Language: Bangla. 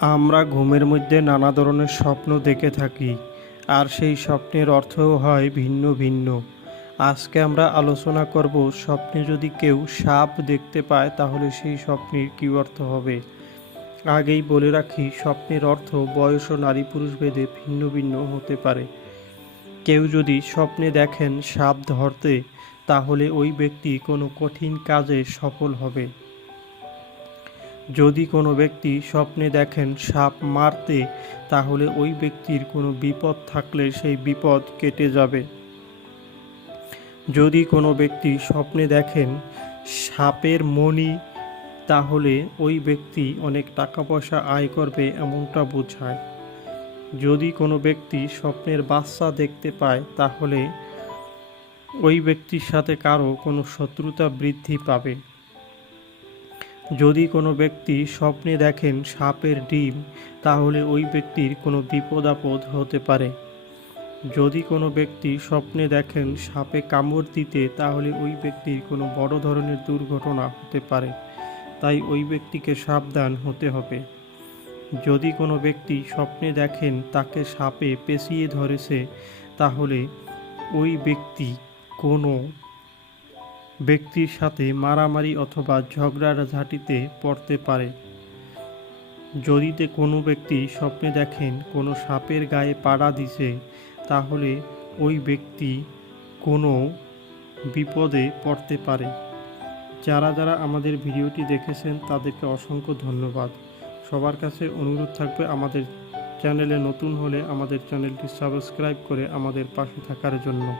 আমরা ঘুমের মধ্যে নানা ধরনের স্বপ্ন দেখে থাকি, আর সেই স্বপ্নের অর্থও হয় ভিন্ন ভিন্ন। আজকে আমরা আলোচনা করব স্বপ্নে যদি কেউ সাপ দেখতে পায়, তাহলে সেই স্বপ্নের কী অর্থ হবে? আগেই বলে রাখি, স্বপ্নের অর্থ বয়স ও নারী পুরুষ ভেদে ভিন্ন ভিন্ন হতে পারে। কেউ যদি স্বপ্নে দেখেন সাপ ধরতে, তাহলে ওই ব্যক্তি কোনো কঠিন কাজে সফল হবে। যদি কোনো ব্যক্তি স্বপ্নে দেখেন সাপ মারতে, তাহলে ওই ব্যক্তির কোনো বিপদ থাকলে সেই বিপদ কেটে যাবে। যদি কোনো ব্যক্তি স্বপ্নে দেখেন সাপের মণি, তাহলে ওই ব্যক্তি অনেক টাকা পয়সা আয় করবে এমনটা বোঝায়। যদি কোনো ব্যক্তি স্বপ্নের বাচ্চা দেখতে পায়, তাহলে ওই ব্যক্তির সাথে কারও কোনো শত্রুতা বৃদ্ধি পাবে। যদি কোনো ব্যক্তি স্বপ্নে দেখেন সাপের ডিম, তাহলে ওই ব্যক্তির কোনো বিপদ আপদ হতে পারে। যদি কোনো ব্যক্তি স্বপ্নে দেখেন সাপে কামড় দিতে, তাহলে ওই ব্যক্তির কোনো বড় ধরনের দুর্ঘটনা হতে পারে। তাই ওই ব্যক্তিকে সাবধান হতে হবে। যদি কোনো ব্যক্তি স্বপ্নে দেখেন তাকে সাপে পেঁচিয়ে ধরেছে, তাহলে ওই ব্যক্তি কোনো ব্যক্তির সাথে মারামারি অথবা ঝগড়াঝাটিতে পড়তে পারে। যদিতে কোনো ব্যক্তি স্বপ্নে দেখেন কোনো সাপের গায়ে পাড়া দিছে, তাহলে ওই ব্যক্তি কোনো বিপদে পড়তে পারে। যারা যারা আমাদের ভিডিওটি দেখেছেন, তাদেরকে অসংখ্য ধন্যবাদ। সবার কাছে অনুরোধ থাকবে, আমাদের চ্যানেলে নতুন হলে আমাদের চ্যানেলটি সাবস্ক্রাইব করে আমাদের পাশে থাকার জন্য।